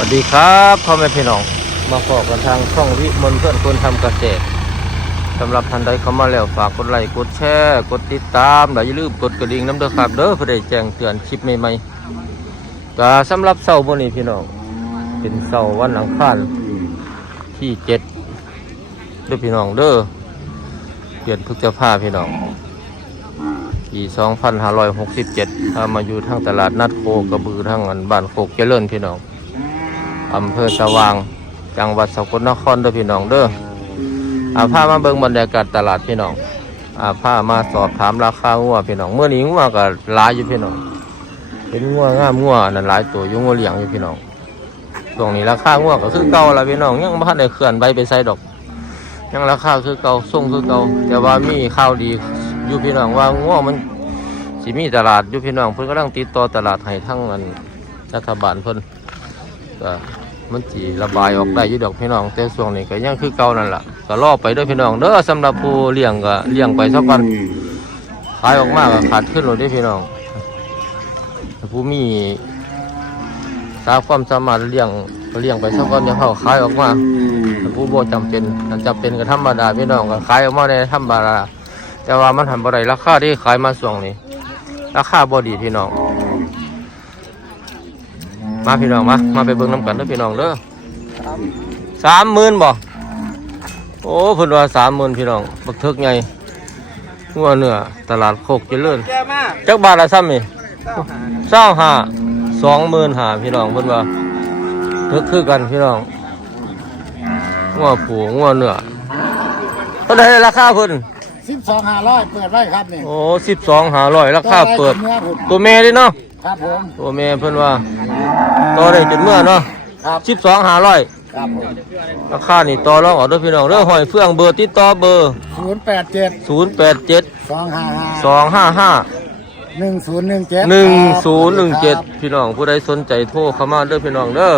สวัสดีครับพ่อแม่พี่น้อง มาพบกันทางช่องวิมลเพื่อนคนทำเกษตรสำหรับท่านใดเข้ามาแล้วฝากกดไลค์กดแชร์กดติดตามและอย่าลืมกดกระดิ่งน้ำเด้อครับเด้อเพื่อได้แจ้งเตือนคลิปใหม่ๆก็สำหรับเสาร์วันนี้พี่น้อง เป็นเสาร์วันอังคารที่เจ็ดเด้อพี่น้องเด้อเดือนพฤษภาพี่น้องปี2567ถ้ามาอยู่ทางตลาดนัดโคกระบือทางอันบ้านโคกเจริญพี่น้อง อำเภอสว่าง จังหวัดสกลนครเด้อพี่น้องเด้ออาผ้ามาเบิ่งบรรยากาศตลาดพี่น้องอาผ้ามาสอบถามราคางัวพี่น้องเมื่อนี้งัวก็หลายอยู่พี่น้อง เป็นงัวงามงัวนั่นหลายตัวอยู่งัวเลี้ยงอยู่พี่น้องช่วงนี้ราคางัวก็คือเก่าละพี่น้องยังบ่ทันได้เคลื่อนใบไปใส่ดอก ยังราคาคือเก่าส่งคือเก่าแต่ว่ามีข่าวดีอยู่พี่น้องว่างัวมันสิมีตลาดอยู่พี่น้องเพิ่นกำลังติดต่อตลาดให้ทั้งอันรัฐบาลเพิ่นก็ มันจีระบายออกได้อยู่ดอกพี่น้องแต่ช่วงนี้ก็ยังคือเก่านั่นแหละก็รอไปเด้วยพี่น้องเด้อสำหรับผู้เลี้ยงก็เลี้ยงไปสักวันขายออกมาก็ขาดขึ้นเลยเด้อพี่น้องแต่ผู้มีสาความสามารถเลี้ยงก็เลี้ยงไปสักวันจะเข้าขายออกมาแต่ผู้บ่จำเป็นอันจำเป็นก็ธรรมดาพี่น้องก็ขายออกมาในธรรมดาแต่ว่ามันทำบ่ได้ราคาที่ขายมาช่วงนี้ราคาบ่ดีพี่น้อง มาพี่น้องมา มาไปเบิ่งน้ำกันเด้อพี่น้องเด้อสามหมื่นบ่โอ้เพิ่นว่าสามหมื่นพี่น้องบักเทิกไงหัวเนื้อตลาดโคกเจริญแก้มากจักบาทละซ้ำนี่เจ้าหาเศร้าห้าสองหมื่นห้าพี่น้องเพิ่นว่าเทิกคือกันพี่น้องหัวผูหัวเนื้อเท่าไหร่ราคาเพิ่นสิบสองห้าร้อยเปิดไว้ครับนี่โอ้สิบสองห้าร้อยราคาเปิดเนื้อผมตัวแม่เดิเนาะ ครับผมตัวแม่เพิ่นว่าต่อได้จนเมื่อเนาะครับสิบสองห้าร้อยครับผมราคานี่ต่อรองเออกด้วยพี่น้องเรื่องหอยเฟืองเบอร์ติดต่อเบอร์ศูนย์แปดเจ็ด0 8 7สองห้าห้า2 5 5หนึ่งศูนย์หนึ่งเจ็ด1 0 1 7พี่น้องผู้ใดสนใจโทรเข้ามาเด้อพี่น้องเด้อ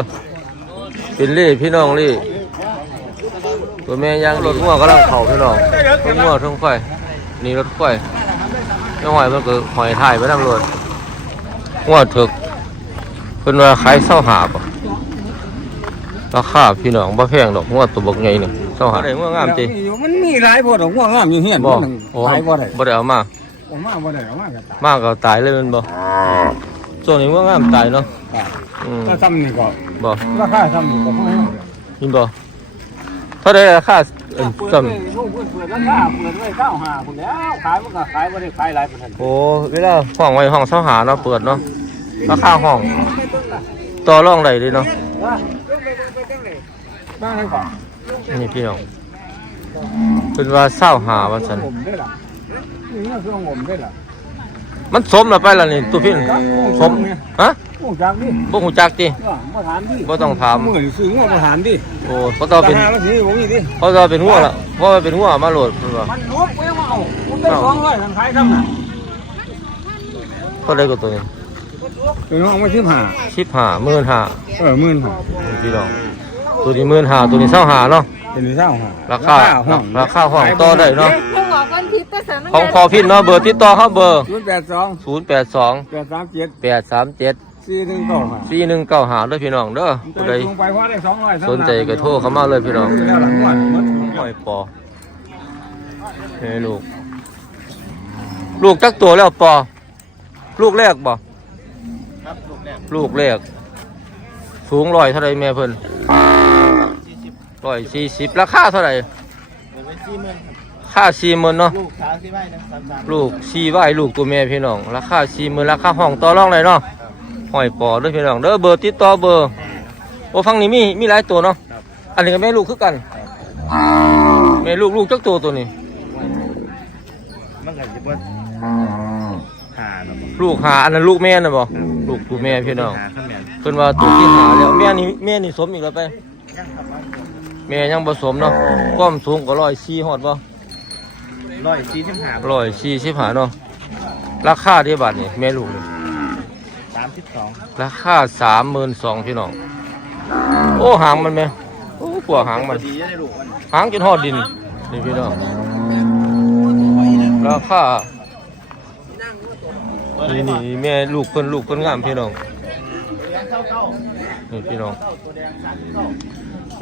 เป็นเล่พี่น้องเล่ตัวแม่ย่างรถงัวกำลังเข่าพี่น้องทั้งงัวทั้งควายนี่รถควายน้องหอยมันก็หอยถ่ายไปนั่งรถ งัวถึกเพิ่นว่าขายเศร้าหาบราคาพี่น้องบ่แพงดอกงัวตัวบักใหญ่นี่เศร้าหาได้งัวงามจิมันมีหลายพวดของง่วงงามอยู่เฮียนบ่มันโอ้หลายพวดเลยบ่ได้เอามาผมมาบ่ได้เอามาก็ตายมากก็ตายเลยแมันบ่ช่วงนี้ว่างามตายเนาะอืมถ้าซ้ำนี่ก็บ่ราคาซ้ำนี่ก็พอให้ยินบ่เท่าไดราคาเอิ่มเปิดซ้ไว้ลูกเปิดเปิดราคาเปิดไว้เก้าห้าคนแล้วขายมันก็ขายบ่ได้ขายหลายปานนั้นำโอ้เวลาห้องไว้ห้องเสาหาเนาะเปิดเนาะ ราคาห้อง ต่อรองได้เลยเนาะบ้างให้ก่อนนี่พี่น้องเป็นว่าเศร้าหาว่าซั่นผมได้ล่ะนี่เครื่องผมได้ล่ะมันสมแล้วไปแล้วนี่ตู้พินสมฮะโอ้จักดิบ่ฮู้จักติว่ามาถามดิบ่ต้องถามมือซื้องัวมาถามดิโอ้เขาต้องเป็นราคามันสิผมนี่ดิเขาต้องเป็นหัวละเพราะว่าเป็นหัวมาโหลดเพิ่นว่ามันลุกไปว่าเอาผมได้สองร้อยทางขายซ้ำน่ะเขาได้ก็ตัวนี้ ตัวน้องมาชิบหา15 15,000เออหมื่นหาพี่น้องตัวนี้หมื่นหาตัวนี้เศร้าหาเนาะเป็นเศร้าหาราคาราคาห้องต่อได้เนาะเพิ่งออกวันทิพย์แต่สำนักของพอพินเนาะเบอร์ติดต่อเขาเบอร์ศูนย์แปดสอง0 8 2แปดสามเจ็ด8 3 7สี่หนึ่งเก้าหา4 1 9 5ด้วยพี่น้องเด้อผู้ใดลงไปเพราะได้สองร้อยสนใจก็โทรเข้ามาเลยพี่น้องแล้วหลังวันมันหอยปอเฮ้ยลูก ลูกจักตัวแล้วปอ ลูกแรกบ่ ลูกแรก สูงร้อยเท่าไรแม่เพิ่นร้อยสี่สิบราคาเท่าไหร่ค่าสี่หมื่นเนาะลูกสาวที่บ้านนะสามสามลูกชีไหวลูกตัวแม่พี่น้องราคาสี่หมื่นราคาห้องต่อรองเลยเนาะหอยปอเด้วยพี่น้องเด้อเบอร์ติดต่อเบอร์โอ้ฟังนี้มีมีหลายตัวเนาะอันนี้ก็แม่ลูกคือกันแม่ลูกลูกจักตัวตัวนี้มันก็จะว่าหาเนาะ ลูกหาอันนั้นลูกแม่นะบ่ลูกตัวแม่พี่น้องหาข้างแม่นเพิ่นว่าตัวที่หาแล้วแม่นี่แม่นี่สมอีกแล้วไปแม่ยังบ่สมเนาะความสูงก็ร้อยสี่ฮอดบ่ร้อยสี่สิบห้าร้อยสี่สิบห้าเนาะราคาที่บาทนี่แม่ลูกนี่สามสิบสองราคาสามหมื่นสองพี่น้องโอ้หางมันไหมโอ้ปวดหางมันดีจะได้ลูกมันหางจนหอดดินนี่พี่น้องราคา นี่นี่แม่ลูกเพิ่นลูกเพิ่นงามพี่น้องเลี้ยงเข้าเข้านี่พี่น้อง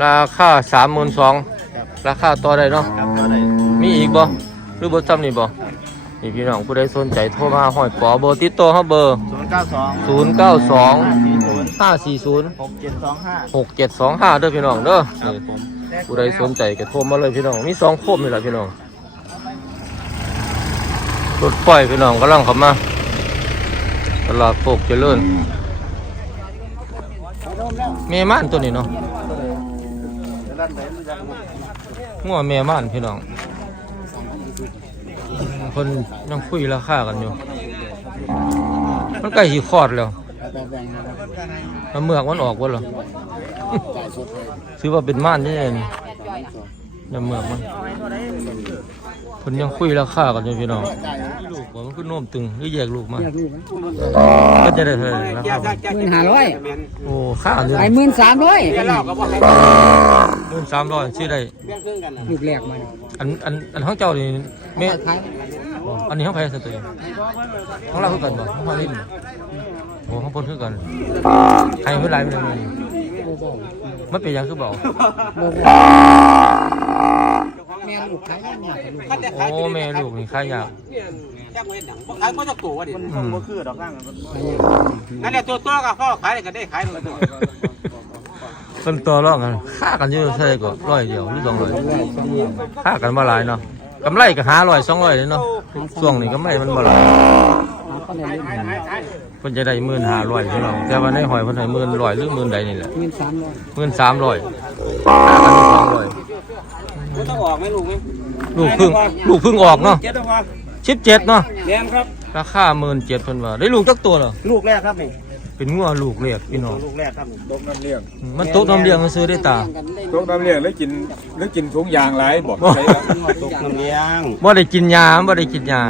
ราคาสามหมื่นสองราคาต่อได้เนาะครับก็ได้มีอีกบ่หรือบ่จำนี่บ่นี่พี่น้องผู้ใดสนใจโทรมาห้อยปอเบอร์ติดต่อเฮาเบอร์ศูนย์เก้าสอง092สี่ศูนย์540หกเจ็ดสองห้า6725เด้อพี่น้องเด้อครับนี่ผมผู้ใดสนใจก็โทรมาเลยพี่น้องมีสองโคมนี่แหละพี่น้องรถไฟพี่น้องกำลังเข้ามา ตลาดโคกเจริญแม่ม่านตัวนี้เนาะงัวแม่ม่านพี่น้องคนยังคุยราคากันอยู่ มันใกล้สิคลอดแล้วแล้วเมือกมันออกวะเหรอซื้อว่าเป็นม่านนี่เองน้ำเมือกมัน คนยังคุยราคากันอยู่พี่น้องลูกผมมันคือโน้มตึงหรือแยกลูกมาก็จะได้เท่าไหร่ราคาหมื่นห้าร้อยโอ้ค่าเรื่องไปหมื่นสามร้อยเงินสามร้อยซื้อได้ลูกแรกมันอันอันอันของเจ้านี่แม่ขายบ่อันนี้ของใครสักตัวนี้ของเราคือกันบ่ของมาลินโอ้ของพ่นคือกันใครไม่ไรไม่เลยมันเป็นหยังคือเบา แม่ลูกขายแม่ลูกโอ้แม่ลูกนี่ค่ายากขายก็จะตัวดิอืมก็คือดอกนั่งนั่นแหละตัวตัวก็พ่อขายก็ได้ขายเลยตัวคนตัวร้องกันค่ากันอยู่เท่าไหร่ก็ร้อยเดียวหรือสองร้อยค่ากันมาหลายเนาะกำไรก็หาร้อยสองร้อยเลยเนาะช่วงนี้กำไรมันมาหลายก็เลยเล่นเพิ่นจะได้หมื่นหาร้อยพี่น้องแต่ว่าในหอยเพิ่นให้หมื่นร้อยหรือหมื่นใดนี่แหละหมื่นสามร้อยหมื่นสามร้อยค่ากันอยู่สองร้อยไม่ต้ องออกไหมลูกไหมลูกเพึ่งลูกเพึ่งออกเนาะเจ็ดต้องออกสิบเจ็ดเนาะแรงครับราคาหมื่นเจ็ดเพิ่นว่าได้ลูกจักตัวเหรอลูกแรกครับนี่เป็นงัวลูกเล็กพี่น้องลูกแรกครับตกน้ำเลี้ยงมันโต๊ะน้ำเลี้ยงมันซื้อได้ตาตกน้ำเลี้ยงแล้วกินแล้วกินทุกอย่างหลายบอกบ่ไรตกน้ำเลี้ยงบ่ได้กินยาบ่ได้กินยา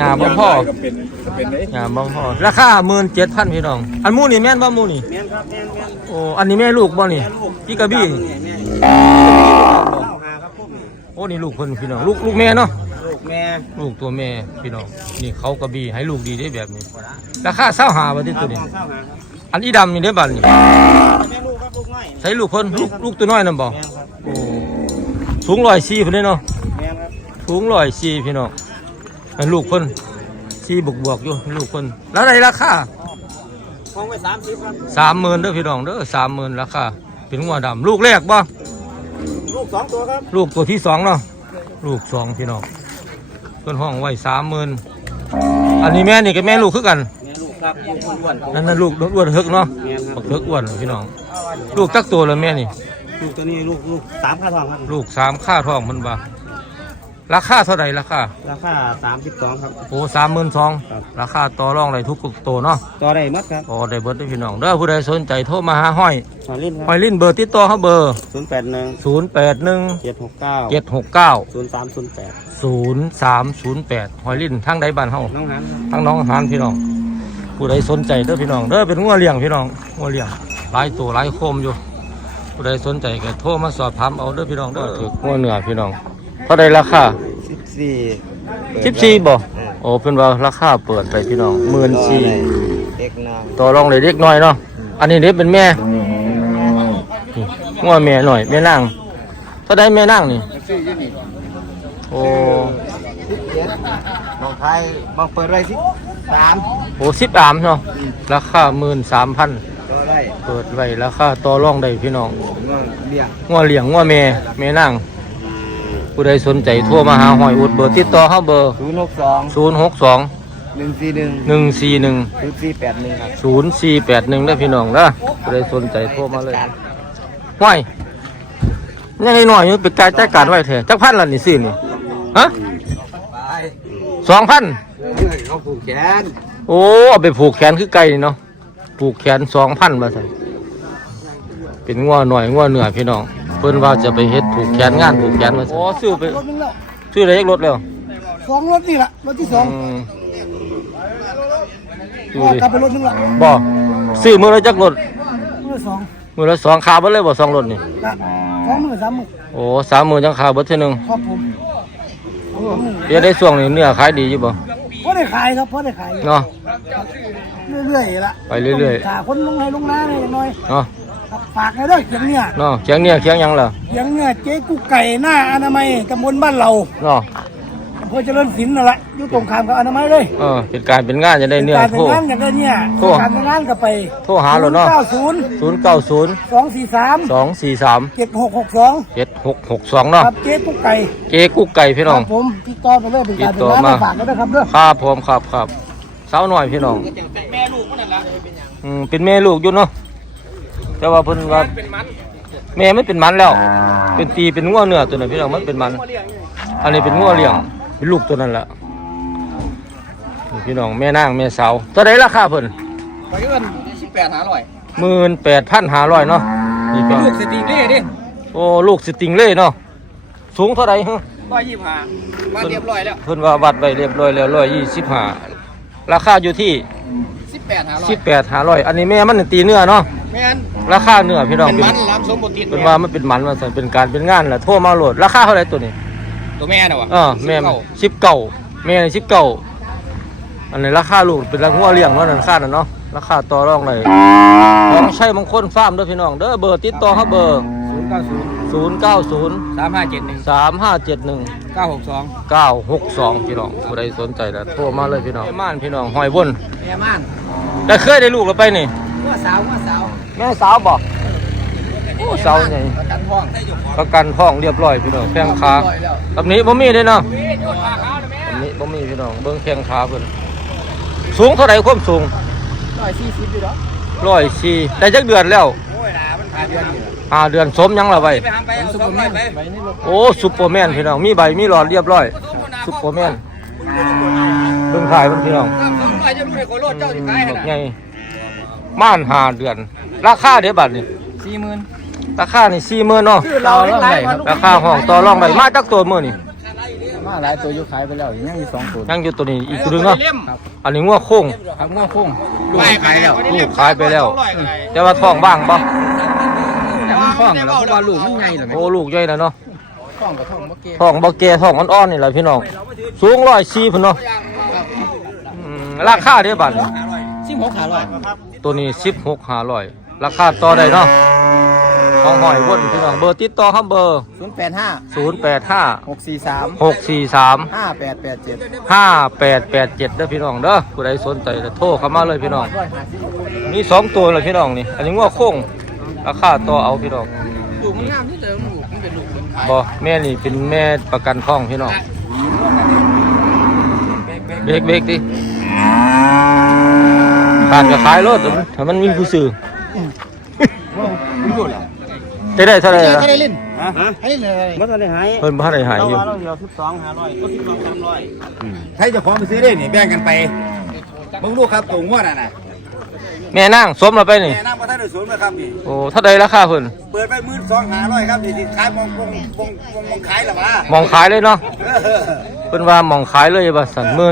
ยาบ่พอก็เป็นก็เป็นไอ้ยาบ่พอราคาหมื่นเจ็ดพันพี่น้อง อันหมูนี่แม่นบ่หมูนี่แม่นครับแม่นแม่นโอ้อันนี้แม่ลูกบ่นี่ลูกพี่กระบี่ อ้นี่ลูกเพิ่นพี่น้องลูกลูกแม่เนาะลูกแม่ลูกตัวแม่พี่น้องนี่เขากระบี่ให้ลูกดีได้แบบนี้ราคาเศร้าหาบาทที่ตัวนี้เก้าหาครับอันอีดำนี่ได้บัตรนี่แม่ลูกครับลูกน้อยใช้ลูกเพิ่นลูกลูกตัวน้อยนั่นบ่แม่ครับโอ้สูงร้อยสี่เพิ่นเด้เนาะแม่ครับสูงร้อยสี่พี่น้องอันลูกเพิ่นสี่บวกบวกๆอยู่ลูกเพิ่นแล้วได้ราคาห้องไว้สามสิบครับสามหมื่นเด้อพี่น้องเด้อสามหมื่นราคาเป็นงัวดำลูกแรกบ่ ลูกสองตัวครับ ลูกตัวที่สองเนาะลูกสองพี่น้องเพิ่นห้องไว้สามหมื่นอันนี้แม่นี่กับแม่ลูกคือกันแม่ลูกครับลูกอ้วนๆนั่นน่ะลูกอ้วนๆเฮิกเนาะแม่ครับบักเฮิกอ้วนพี่น้อง ลูกจักตัวแล้วแม่นี่ ลูกตัวนี้ลูกลูกสามข้าทองครับลูกสามค่าทองมันบ่า ราคาเท่าไหร่ราคาราคาสามสิบสองครับ โอ้สามหมื่นสองครับ ราคาต่อรองได้ทุกตัวเนาะต่อได้หมัดครับโอ้ได้เบิดเด้อพี่น้องเด้อผู้ใดสนใจโทรมาหาห้อยหอยลิ้นคห้รัอบยลิ้นเบอร์ติดต่อเขาเบอร์ศูนย์แปดหนึ่งศูนย์แปดหนึ่งเจ็ดหกเก้าเจ็ดหกเก้าศูนย์สามศูนย์แปดศูนย์สามศูนย์แปดหอยลิ้นทั้งใดบ้านเฮา น้องหันครับทั้งน้องหานพี่น้อง ผู้ใดสนใจเด้อพี่น้องเด้อเป็นงัวเลี้ยงพี่น้องงัวเลี้ยงหลายตัวหลายโคมอยู่ ผู้ใดสนใจก็โทรมาสอบถามเอาเด้อพี่น้องเด้อถืองัวเนื้อพี่น้อง เท่าใดราคาสิบสี่สิบสี่บ่โอ้เป็นว่าราคาเปิดไปพี่น้องหมื่นสี่เด็กนางต่อรองเลยเล็กน้อยเนาะอันนี้เด็กเป็นแม่นี่งัวแม่หน่อยแม่นางเท่าใดแม่นางนี่โอ้บางไทยบางเปิดไว้สิสามโหสิบอามเนาะราคาหมื่นสามพันต่อได้เปิดไว้ราคาต่อรองได้พี่น้องเงินเบี้ยงัวเลี้ยงงัวแม่แม่นาง ผู้ใดสนใจโทรมาหาหอยอุดเบอร์ติดต่อเฮาเบอร์ ศูนย์หกสอง062 หนึ่งสี่หนึ่ง141 ศูนย์สี่แปดหนึ่งครับ0481เด้อพี่น้องเด้อผู้ใดสนใจโทรมาเลยห้อยยังไงหน่อยอยู่เป็นการจัดการไว้แท้จักพันล่ะนี่ซื้อนี่ฮะไป2,000เขาผูกแขนโอ้เอาไปผูกแขนคือไก่นี่เนาะผูกแขน2,000มาซั่นเป็นงัวหน่อยงัวเหนือพี่น้อง เพิ่นว่าจะไปเฮ็ดผูกแขนงานผูกแขนมาซั่นโอ้ซื้อไปรถนึงแล้วซื้อได้ยักรถแล้วสองรถนี่ละรถที่สองอืมดูก็ดิกลับไปรถนึงละบ่ซื้อมือละจักรถมือสองมือละสองขาเบิดเลยบ่สองรถนี่ละสองมือสามมือโอ้สามมือจังขาเบิดเท่านึงครับผมสองมือเดี๋ยวได้ช่วงนี้เนื้อขายดีอยู่บ่พอได้ขายครับพอได้ขายเนาะเรื่อยๆละไปเรื่อยๆขาคนลงให้ลงน้าเนี่ยอย่างน้อยๆเนาะครับ ฝากเลยเด้อเสียงเนี่ยเนาะเคียงเนี่ยเคียงหยังล่ะเสียงเนี่ยเจ๊กุ๊กไก่หน้าอนามัยตำบลบ้านเราเนาะอำเภอเจริญศิลป์นั่นแหละอยู่ตรงข้ามกับอนามัยเลยเออเป็นการเป็นงานจะได้เนื้อการโทเป็นรงานกันได้เนี่ยโทร การเป็นงานก็ไปโทรหาเราเนาะเก้าศูนย์ศูนย์เก้าศูนย์สองสี่สามสองสี่สามเจ็ดหกหกสองเจ็ดหกหกสองเนาะครับเจ๊กุ๊กไก่เจ๊กุ๊กไก่พี่คน้อรัง บผมติดต่อไปเลยเป็นการติเป็ดนต่องานมามา ฝากกันนะครับเด้อครับผมครับครับสาวหน่อยพี่น้องแม่ลูกมันนั่นละอืมเป็นแม่ลูกอยู่เนาะ แต่ว่าเพิ่นว่าเป็นมันแม่มันเป็นมันแล้ว เป็นปีเป็นงัวเนื้อตัวนั้นพี่น้องมันเป็นมัน อันนี้เป็นงัวเลี้ยงเป็นลูกตัวนั้นแหละนี่พี่น้องแม่นางแม่สาวตัวใดราคาเพิ่นไปเงินสิบแปดหาร้อยหมื่นแปดพันห้าร้อยเนาะนี่เป็นลูกสตรีเด้ดิโอ้ลูกสติงเล่เนาะสูงเท่าไหร่ฮะร้อยยี่สิบห้ามาเรียบร้อยแล้วเพิ่นว่าวัดไว้เรียบร้อยแล้วร้อยยี่สิบห้าราคาอยู่ที่สิบแปดหาร้อยสิบแปดห้าร้อยอันนี้แม่มันตีเนื้อเนาะแม่น ราคาเนื้อพี่น้องเป็นเป็นมันล้ำสมบูรณ์ติดเป็นว่ามันเป็นมันมาสั่นเป็นการเป็นงานแหละโทรมาโหลดราคาเท่าไหร่ตัวนี้ตัวแม่น่ะวะเออแม่สิบเก่าแม่สิบเก่าอันนี้ราคาลูกเป็นราคาเลี้ยงเนาะนั่นค่าน่ะเนาะราคาต่อรองเลยของใช้มงคลฟาร์มเด้อพี่น้องเด้อเบอร์ติดต่อเขาเบอร์ศูนย์เก้าศูนย์0 9 0สามห้าเจ็ดหนึ่ง3 5 7 1เก้าหกสอง9 6 2 พี่น้องผู้ใดสนใจแล้วโทรมาเลยพี่น้องแม่ม่านพี่น้องหอยบนแม่ม่านได้เคยได้ลูกแล้วไปนี่ว่าสาวว่าสาว แม่สาวบอกโอ้สาวใหญ่ประกันท้องประกันท้องเรียบร้อยพี่น้องแข้งขาร้อยแล้วแบบนี้บ่มีเลยเนาะเฮ้ยโยนขาขาวนะแม่แบบนี้บ่มีพี่น้องเบิ่งแข้งขาเพิ่นสูงเท่าไหร่ความสูงร้อยสี่สิบอยู่หรอร้อยสี่ได้จักเดือนแล้วโอ้ยนะมันขาดเดือนอยู่ห้าเดือนสมยังละไว้ไปหางไปเอาสองร้อยไปไปนี่ลูกโอ้ซุปเปอร์แมนพี่น้องมีใบมีหลอดเรียบร้อยซุปเปอร์แมนเบิ่งขายมันพี่น้องสอง ม่านห้าเดือน ราคาเด้บัดนี่สี่หมื่นราคานี่สี่หมื่นเนาะเราเล่นไรครับราคาห้องต่อรองได้มาจักตัวมื้อนี่มาหลายตัวอยู่ขายไปแล้วยังมีสองตัวยังอยู่ตัวนี้อีกตัวหนึงเนาะอันนี้งัวโค้งครับง้อคุ้งลูกขายแล้วลูกขายไปแล้วแต่ว่าท้องบ้างบ่แต่มันคล้องแล้วเพราะว่าลูกมันใหญ่เหรอแม่โอ้ลูกใหญ่แล้วเนาะคล้องกับท้องเมื่อกี้ท้องบ่แก่ท้องอ่อนๆนี่แหละพี่น้องสูง104พุ่นเนาะอืมราคาเด้บัดนี่สิบหกขาร้อย ตัวนี้สิบหกห้าร้อยราคาต่อได้เนาะของหอยวนพี่น้องเบอร์ติดต่อครับเบอร์ศูนย์แปดห้าศูนย์แปดห้าหกสี่สามหกสี่สามห้าแปดแปดเจ็ดห้าแปดแปดเจ็ดเด้อพี่น้องเด้อผู้ใดสนใจจะโทรเข้ามาเลยพี่น้องร้อยห้าสิบมีสองตัวเลยพี่น้องนี่ อันนี้งัวโค้งราคาต่อเอาพี่น้องลูกมันงามที่เดิมลูกมันเป็นลูกเป็นขายบอแม่นี่เป็นแม่ประกันท้องพี่น้องเบรกเบรกดิ ผ่านกับขายรถถ้ามันมีผู้ซื้อจะได้เท่าไหร่ล่ะให้ได้เล่นให้เลยมันจะหายเพิ่นบ่ทันได้หายอยู่เราเดียวสิบสองห้าร้อยก็สิบสองสามร้อยใครจะพร้อมไปซื้อได้นี่แบ่งกันไปมึงรู้ครับตัวงวดน่ะนะแม่นางสมเราไปนี่แม่น้ำพระท่านได้ศูนย์นะครับนี่โอ้เท่าใดราคาเพิ่นเปิดไปหมื่นสองหาร้อยครับนี่ที่ขายมองมองมองมองมองขายหรอวะมองขายเลยเนาะเพิ่นว่ามองขายเลยว่าสั่น12,500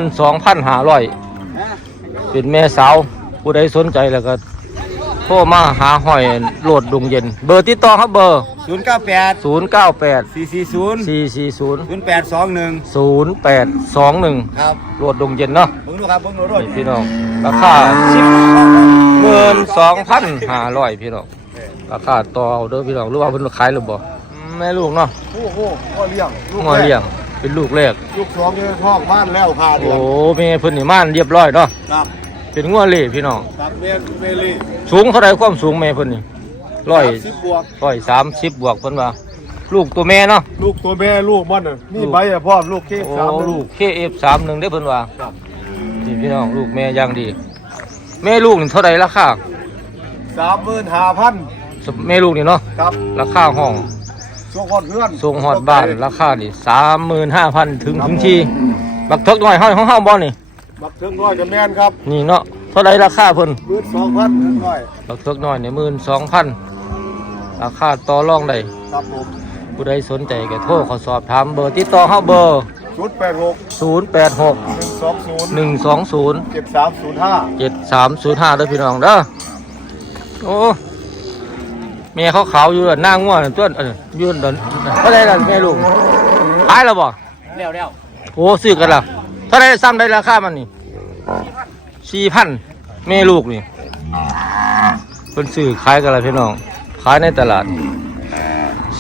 เป็นแม่สาว ผู้ใดสนใจแล้วก็โทรมาหาหอยโหลดดุงเย็น เบอร์ติดต่อครับเบอร์ ศูนย์เก้าแปด098 สี่สี่ศูนย์440 ศูนย์แปดสองหนึ่ง0821ครับโหลดดุงเย็นเนาะมึงรู้ครับมึงรู้รถนี่พี่น้องราคา12,500พี่น้องราคาต่อเอาเด้อพี่น้องหรือว่าเพิ่นขายหรือบ่อืมแม่ลูกเนาะโอ้โหพ่อเลี้ยงลูกงัวเลี้ยงเป็นลูกแรก ลูกสองเนี่ยท้องบ้านแล้วพาเดืโอ้อนแม่เพิ่นนี่ม่านเรียบร้อยเนาะครับ เป็นงัวเล่พี่น้องตัดเมนเมลี่สูงเท่าไรความสูงแม่เพิ่นนี่ร้อยสิบบวกร้อยสามสิบบวกเพิ่นว่า ลูกตัวแม่เนาะลูกตัวแม่ลูกมันน่ะนี่ใบอะพ่อลูกเค้กโอ้สามลูกเคเอฟสามหนึ่งได้เพิ่นว่าครับนี่พี่น้องลูกแม่อย่างดี แม่ลูกนี่เท่าไรราคาสามหมื่นห้าพันแม่ลูกนี่เนาะครับราคาห้องส่งฮอดเพื่อนส่งฮอดบ้านราคานี่สามหมื่นห้าพันถึงถึงที่บักเทิกน้อยห้อยของเฮาบ่นี่ บักเทิงน้อยกับแม่นครับนี่เนาะเท่าไรราคาเพิ่นหมื่นสองพันเทิงน้อยบักเทิกน้อยนี่หมื่นสองพันราคาต่อรองได้ครับผมผู้ใดสนใจก็โทรขอสอบถามเบอร์ติดต่อเฮาเบอร์ศูนย์แปดหก086หนึ่งสองศูนย์120เจ็ดสามศูนย์ห้าเจ็ดสามศูนย์ห้าเด้อพี่น้องเด้อโอ้เมียเขาขาวอยู่หน้าง่วงตัวเอออยืนเดินเท่าไรล่ะแม่ลูกขายแล้วบ่เร็วเร็วโอ้ซื้อกันละ เท่าไรซ้ำได้ราคามันนี่สี่พันแม่ลูกนี่เป็นซื้อขายกันละพี่น้องขายในตลาด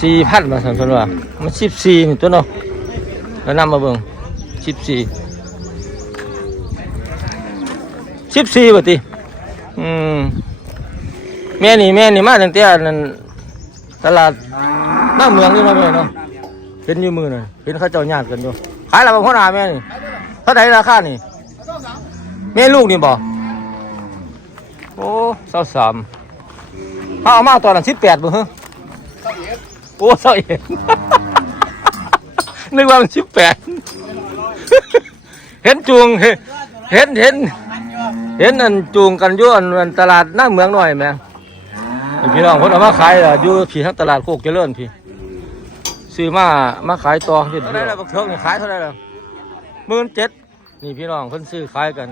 สี่พันมาสั่นเพิ่นว่ามันสิบสี่นี่ตัวเนาะแล้วนำมาเบิ่งสิบสี่สิบสี่บ่ติอืมแม่นี่แม่นี่มาตั้งแต่นั้นตลาดหน้าเมืองนี่เนาะแม่เนาะเห็นอยู่มือหน่ะเห็นเขาเจ้าญาติกันอยู่ขายล้วบ่พ่อหน้าแม่นี่ ท่าไหร่ราคานี่แม่ลูกนี่บ่โอ้เศร้าสามเขาเอามาตอนนั้นสิบแปดบ่ฮะโอ้เศร้าเอ็ดนึกว่ามันสิบแปดเห็นจูงเห็นเห็น เห็นเห็นอันจูงกันอยู่อันอันตลาดหน้าเมืองหน่อยแหม่นี่พี่น้องคนเอามาขายล่ะอยู่ที่ทั้งตลาดโคกเจริญพี่ซื้อมามาขายต่อที่เท่าไหร่ละบักเทิงนี่ขายเท่าไหร่ละ หมื่นเจ็ดนี่พี่น้องเพิ่นซื้อขายกัน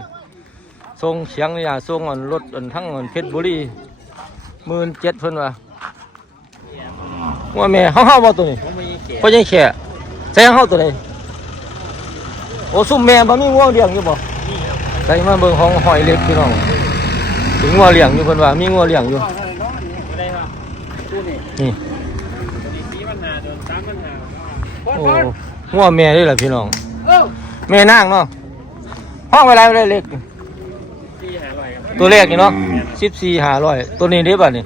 ทรงเฉียงนี่อะทรงอันรถอันทั้งอันเพชรบุรีหมื่นเจ็ดเพิ่นว่าว่าแม่เฮาเฮาบ่ตัวนี้เพราะยังแค่ใส่เฮาตัวไหนโอ้ซุ่มแม่บ่มีงัวเลี้ยงอยู่บ่ใส่มาเบิ่งของหอยเล็กพี่น้องถึงงัวเลี้ยงอยู่เพิ่นว่ามีงัวเลี้ยงอยู่นี่โอ้งัวแม่นี่แหละพี่น้อง แม่นางเนาะห้องไว้ไรไว้ไรเล็กตัวเลขนี่เนาะสิบสี่ห้าร้อยตัวนี้เด้บ่ะนี่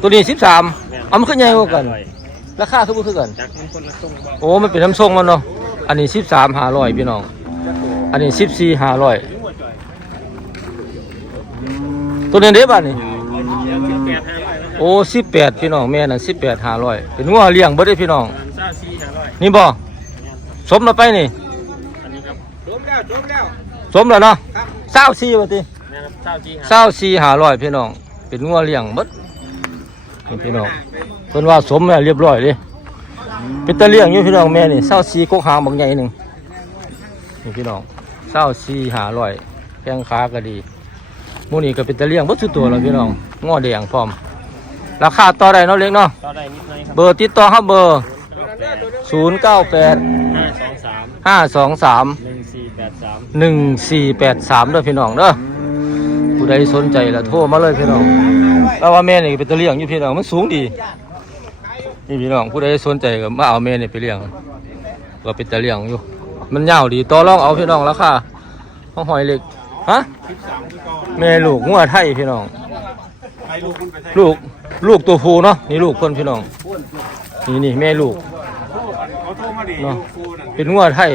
ตัวนี้สิบสามเอามันขึ้นใหญ่กว่ากันราคาคือบ่คือกันโอ้มันเป็นน้ำส้มมันเนาะอันนี้สิบสามห้าร้อยพี่น้อง อันนี้สิบสี่ห้าร้อยตัวนี้เด้บ่ะนี่โอ้สิบแปดพี่น้องแม่น่ะสิบแปดห้าร้อยเป็นงัวเลี้ยงบ่ได้พี่น้องนี่บ่ สมแล้วไปนี่จบแล้วจบแล้ว สมแล้วเนาะเศร้าสี่บ่ตินะครับเจ้าจีเศร้าสี่ห้าร้อยพี่น้อง เป็นงัวเลี้ยงเบิดนี่พี่น้องเพิ่นว่าสมแล้วเรียบร้อยเลยเป็นตะเลี้ยงอยู่พี่น้องแม่นี่เศร้าสี่กกหางบางใหญ่หนึ่งนี่พี่น้องเศร้าสี่ห้าร้อยแข้งขาก็ดีหมูนี่ก็เป็นตะเลี้ยงเบิดสุดตัวแล้วพี่น้องงอแดงพร้อม ราคาต่อได้เนาะเล็กเนาะ ต่อได้นิดหน่อยครับเบอร์ติดต่อครับเบอร์ศูนย์เก้าแปด ห้าสองสามหนึ่งสี่แปดสามหนึ่งสี่แปดสามด้วยพี่น้องเด้อผู้ใดสนใจละโทรมาเลยพี่น้องแต่ว่าแม่นี่เป็นตะเลี้ยงอยู่พี่น้องมันสูงดีนี่พี่น้องผู้ใดสนใจก็มาเอาแม่นี่ไปเลี้ยงก็เป็นตะเลี้ยงอยู่ มันยาวดีต่อรองเอาพี่น้องราคาห้องหอยเล็กฮะแม่ลูกงัวไทยพี่น้องลูกลูกตัวผู้เนาะนี่ลูกคนพี่น้องนี่นี่แม่ลูก เขาโทรมาดิเนาะครูนั่นเป็นงัวไทย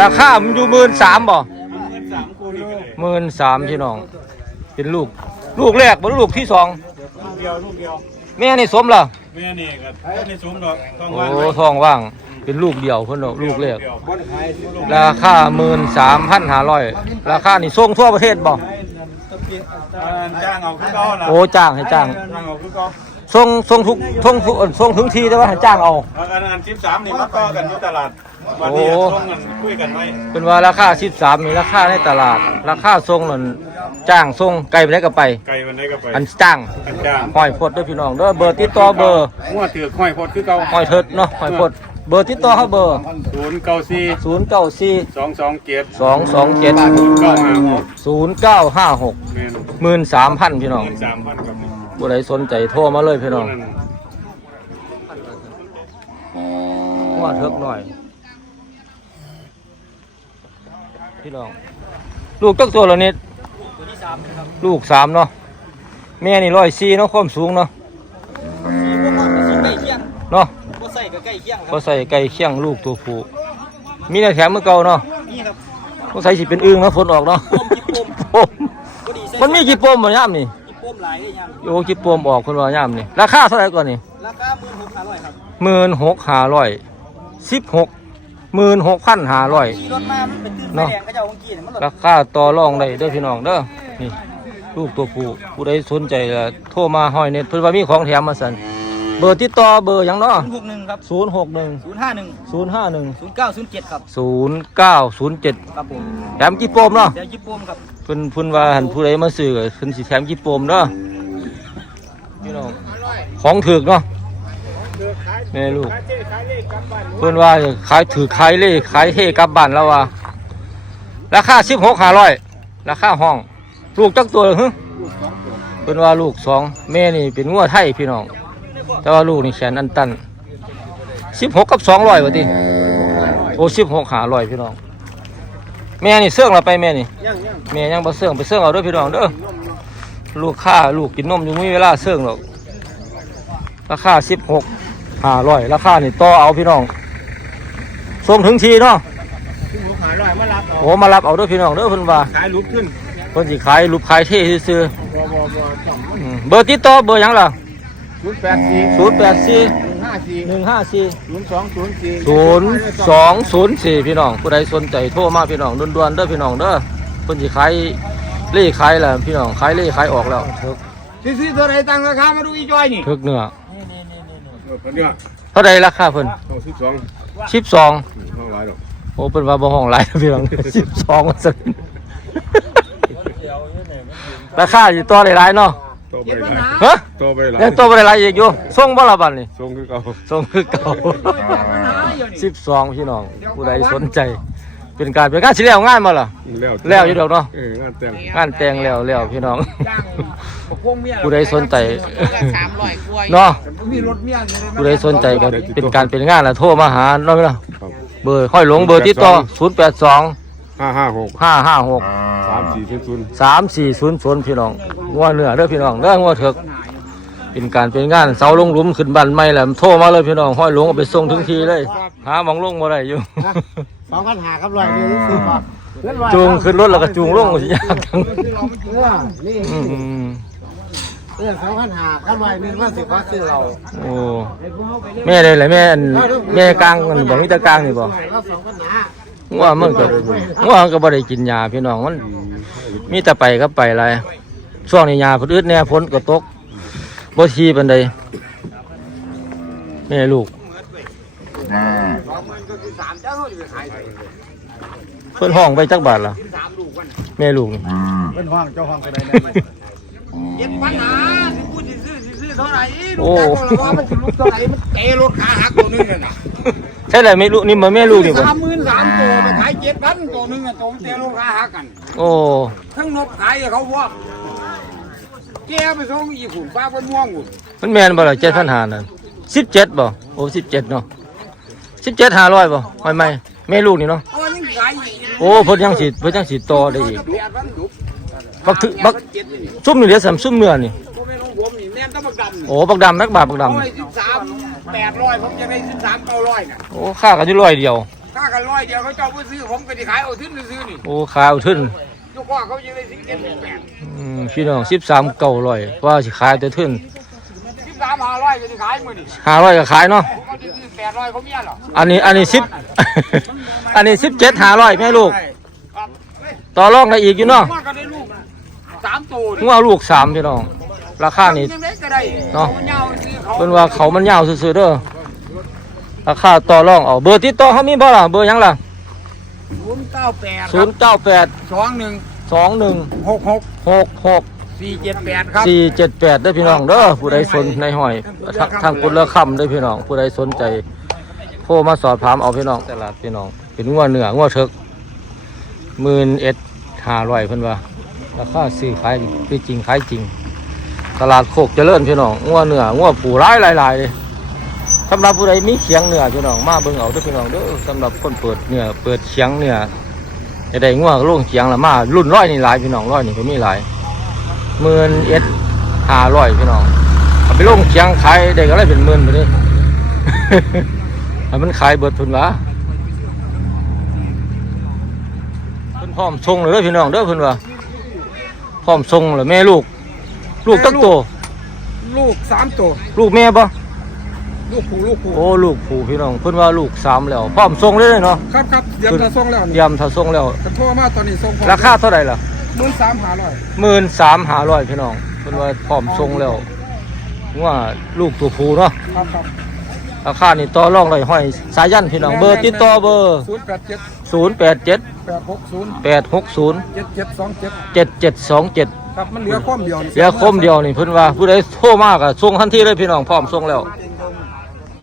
ราคามันอยู่หมื่นสามบ่เงินสามครูนี่ก็ได้หมื่นสามพี่น้อง เป็นลูก ลูกแรกบ่ลูกที่สองลูกเดียวลูกเดียวแม่นี่สมละแม่นี่ก็ในสมดอกต้องโอ้ว่างไว้ท้องว่าง เป็นลูกเดียวเพิ่นเนาะลูกแรกเดียวบ่ได้ขายลูกราคาหมื่นสามพันห้าร้อยราคานี่ส่งทั่วประเทศบ่จ้างเอาคือเก่าล่ะโอ้จ้างให้จ้าง จ้างเอาคือเก่า ส่งส่งทุกส่งทุกส่งถึงทีแต่ว่าให้จ้างเอา เอาอันอันสิบสามนี่มาต่อกันอยู่ตลาดวันนี้โอ้ส่งกันคุยกันไว้เป็นว่าราคา13นี่ราคาในตลาด ราคาส่งนั่นจ้างส่งไกลไปได้ก็ไป ไกลวันได้ก็ไปอันจ้างอันจ้างห้อยพดด้วยพี่น้องเด้อเบอร์ติดต่อเบอร์งัวถือห้อยพดคือเก่าห้อยเถิดเนาะห้อยพดเบอร์ติดต่อเขาเบอร์ ศูนย์เก้าสี่ศูนย์เก้าสี่สองสองเจ็ดสองสองเจ็ดเก้าห้าหกศูนย์เก้าห้าหกแม่นหมื่นสามพันพี่น้อง เงินสามพันกับ ผู้ใดสนใจโทรมาเลยพี่น้องนั่นว่าเถิกหน่อย พี่น้อง ลูกจักตัวละนิดลูกสามเนาะแม่นี่ร้อยสี่เนาะความสูงเนาะเนาะบ่ใส่ก็ใกล้เคียงก็ใส่ไก่เคียงลูกตัวผู้มีแต่แถมเมื่อเก่าเนาะนี่ครับก็ใส่สิเป็นอึ่งนะฝนออกเนาะจิบปมปมมันมีกี่ปมบ่ย่ามนี่จิบป มหลายเลยยังโอ้กี่ปมออกคนว่าย่ามนี่ราคาเท่าไหร่ก่อนนี่ราคา16,500ครับหมื่นหกห้าร้อยสิบหกหมื่นหกพันห้าร้อยขี่รถมามันเป็นตื้นไฟเนาะแดงเขาเจ้าของกี้เนี่ยมันรถราคาต่อรองได้เด้อพี่น้องเด้อนี่ลูกตัวผู้ผู้ใดสนใจก็โทรมาห้อยเน็ตเพิ่นว่ามีของแถมมาสั่นเบอร์ติดต่อเบอร์หยังเนาะ61ครับศูนย์หกหนึ่ง051ศูนย์ห้าหนึ่ง0907ครับศูนย์เก้าศูนย์เจ็ดครับผมแถมกี่โปมเนาะเดี๋ยวจิบปมครับเพิ่นเพิ่นว่าหันผู้ใดมาซื้อก็เพิ่นสิแถมกี่โปมเด้อพี่น้องของถูกเนาะแม่ลูกเพื่อนว่าขายถือขายเล่ขายเฮกลับบ้านแล้วว่าราคาสิบหกห้าร้อยราคาห้อง ลูกจักตัวเหรอฮึเพิ่นว่าลูกสองแม่นี่เป็นงัวไทยพี่น้อง แต่ว่าลูกนี่แขนอันตันสิบหกกับสองร้อยวะติโอ้สิบหกหาร้อยพี่น้อง แม่นี่เสื่องเราไปแม่นี่แม่ยังบ่เสื่องไปเสื่องเอาเด้วยพี่น้องเด้อลูกค้าลูกกินนมอยู่มีเวลาเสื่องหรอกราคาสิบหกหาร้อยราคานี่ต่อเอาพี่น้องส่งถึงทีเนาะหาร้อยมารับเอาโอ้มารับเอาเด้วยพี่น้องเด้อเพิ่นว่าขายลุกขึ้นเพิ่นสิขายรูปขายเท่ซื่อบ่บ่บ่ต้องๆอืมเบอร์ติดต่อเบอร์หยังล่ะ ศูนย์แปดสี่ศูนย์แปดสี่ห้า สี่หนึ่งห้าสี่ศูนย์สองศูนย์สี่ศูนย์สองศูนย์สี่พี่น้องผู้ใดสนใจโทรมาพี่น้องด่วนๆเด้อพี่น้องเด้อเพิ่นสิขายเล่ขายแล้วพี่น้องขายเล่ขายออกแล้วถึกซื้อๆเท่าไหรตั้งราคามาดูอีจอยนี่ถึกเนื้อเดี๋ยวเท่าใดราคาเพิ่นต้องสิบสองสิบสองห้องหลายดอกโอ้เป็นว่าบ่ห้องหลายพี่น้องสิบสองสั่นราคาอยู่ต่อหลายๆเนาะ ต่อไปเจ็ดปัญหลายหาฮะต่อไปหลายยังต่อบ่ได้หลายอีกอยู่ส่งบ่ละบัดนี่ทรงคือเก่าส่งคือเก่าปัญหาอยู่นี่สิบสองพี่น้อง ผู้ใดสนใจ เป็นการเป็นการสิแล้วง่ายมาล่ะ แล้วแล้วอยู่ดอกเนาะ เอองานแต่งงานแต่งแล้วแล้วพี่น้องจ้างพวกเมียผู้ใดสนใจสามร้อยกว่าเนาะมีรถเมียอยู่เลยผู้ใดสนใจก็เป็นการเป็นงานแล้วโทรมาหาเนาะพี่น้องครับเบอร์ห้อยหลงเบอร์ติดต่อ0 8 2ห้าห้าหก5 5 6สามสี่ศูนย์ศูนย์3 4 0 0พี่น้องงัวเนื้อเด้อพี่น้องเด้องัวเถิกเป็นการเป็นงานเสาลงหลุมขึ้นบันไม่แหละโทรมาเลยพี่น้องห้อยหลงเอาไปส่งถึงทีเลย หาหมองลงบ่ได้อยู่สองพันหาครับร้อยเดียวซื้อก่อนจูงขึ้นรถแล้วก็จูงลงก็สิยากจังเออนี่อืมเออสองพันหาครับร้อยหนึงว่าสิบว่าซื้อเราโอ้แม่ได้เลยแม่อันแม่กลางมันบอกมีแต่กลางนี่บ่เราสองพันหา งัวมันก็งัวมันก็บ่ได้กินยาพี่น้องมัน มีแต่ไปก็ไปอะไรช่วงนี้ยาเพิ่นอึดแน่ฝนก็ตกบ่ทีปานใดแม่ลูกเพิ่นห้องไปจักบาทล่ะแม่ลูกนี่เป็นห้องเจ้าห้องก็ได้เจ็ดปัญหา ท่าไหร่โอ้ลูกจ้างคนละว่ามันสิลูกเท่าไหร่มันเตะรถขาหักตัวหนึงน่ะนะใช่เลยแม่ลูกนี่บ่แม่ลูกนี่บ่สามหมื่นสามตัวไปขายเจ็ดพันตัวหนึงอะตัวมันเตะรถขาหักกัน โอ้ทั้งนกขายให้เขาพวกแกไปส่งอีขุนฟ้าเป็นม่วงหุ่นมันแม่นบ่ล่ะ7,500นั่น17บ่โอ้17เนาะ17 500บ่ไม่ไม่แม่ลูกนี่เนาะตัวยังขายอีกโอ้เพิ่นยังสิเพิ่นยังสิต่อได้อีกแปดพันดุบักถึบักเจ็ดนี่ซุ่มนี่เหลือสามซุ่มเนื้อนี่ตัวแม่น้อง ผมนี่แน่นตะบักดำนี่โอ้บักดำนักบาทบักดร้อยสิบสามแปดร้อยผมจะได้สิบสามเก้าร้อยน่ะำโอ้ค่ากันอยู่ร้อยเดียวค่ากันร้อยเดียวเขาเจ้าไปซื้อผมก็จะขายเอาทึ้นซื้อนี่โอ้ค่าเอาทึนยกว่าเขาจะได้สิบเจ็ดสิบแปดอืมพี่น้องสิบสามเก้าร้อยว่าสิขายแต่ทึนสิบสามห้าร้อยจะได้ขายมือนี่ห้าร้อยก็ขายเนาะผมก็จะซื้อแปดร้อยเขาเมียหรออันนี้อันนี้สิบ อันนี้สิบเจ็ดห้าร้อยแม่ลูก ครับต่อรองได้อีกอยู่เนาะว่าก็ได้ลูกสามตัวนี่ งัวลูกสามพี่น้อง ราคานี่ยังไงก็ได้เนาะขเงาซื้อเขาเป็นว่าเขามันยาวซื่อๆเด้อราคาต่อรองเอาเบอร์ติดต่อเขามีบ่ล่ะเบอร์หยังล่ะศูนย์เก้าแปดศูนย์เก้าแปดสองหนึ่งสองหนึ่งหกหกหกหกสี่เจ็ดแปดครับสี่เจ็ดแปดได้อพี่น้องเด้อผู้ใดสนในห้อยทางทางกุลคำได้อพี่น้อง ผู้ใดสนใจโทรมาสอบถามเอาพี่น้องตลาดพี่น้อง เป็นงัวเหนืองัวเถิกหมื่นเอ็ดห้าร้อยเพิ่นว่าราคาซื้อขายคือจริงขายจริง ตลาดโคกเจริญพี่น้องงัวเหนืองัวปูร้ายหลายๆเลยสำหรับผู้ใดมีเขียงเหนือพี่น้องมาเบิ่งเอาด้อพี่น้องเด้อสำหรับคนเปิดเหนือเปิดเขียงเหนือจะได้งัวก็ลงเขียงละมารุ่นร้อยนี่หลายพี่น้องร้อยนี่ก็มีหลายหมื่นเอ็ดห้าร้อยพี่น้องเอาไปลงเชียงขายได้ก็เลยเป็นหมื่นไปนี่ให้มันขายเบิดทุนวะเพิ่นพร้อมส่งเลยเด้อพี่น้องเด้อเพิ่นว่าพร้อมส่งเลยแม่ลูก ลูกตั้งโตวลูกสามตัวลูกแม่ปะลูกผู้ลูกผู้โอ้ลูกผู้พี่น้องเพิ่นว่าลูกสามแล้วพร้อมส่งเลยเนาะครับครับเดี๋ยวจะส่งแล้วนี่ยำถ้าส่งแล้ว กระโทรมาตอนนี้ส่งราคาเท่าไหร่ล่ะหมื่นสามหาร้อยหมื่นสามห้าร้อยพี่น้องเพิ่นว่าพร้อมส่งแล้วว่าลูกตัวผู้เนาะครับครับราคานี่ต่อรองเลยห้อยสายันพี่น้องเบอร์ติดต่อเบอร์ ศูนย์แปดเจ็ดศูนย์แปดเจ็ดแปดหกศูนย์แปดหกศูนย์เจ็ดเจ็ดสองเจ็ดเจ็ดเจ็ดสองเจ็ด ครับมันเหลือข้อมเดียวนี่เหลือคมเดียวนี่เพิ่นว่าผู้ใดโทรมากอะส่งทันทีเลยพี่น้องพร้อมส่งแล้ว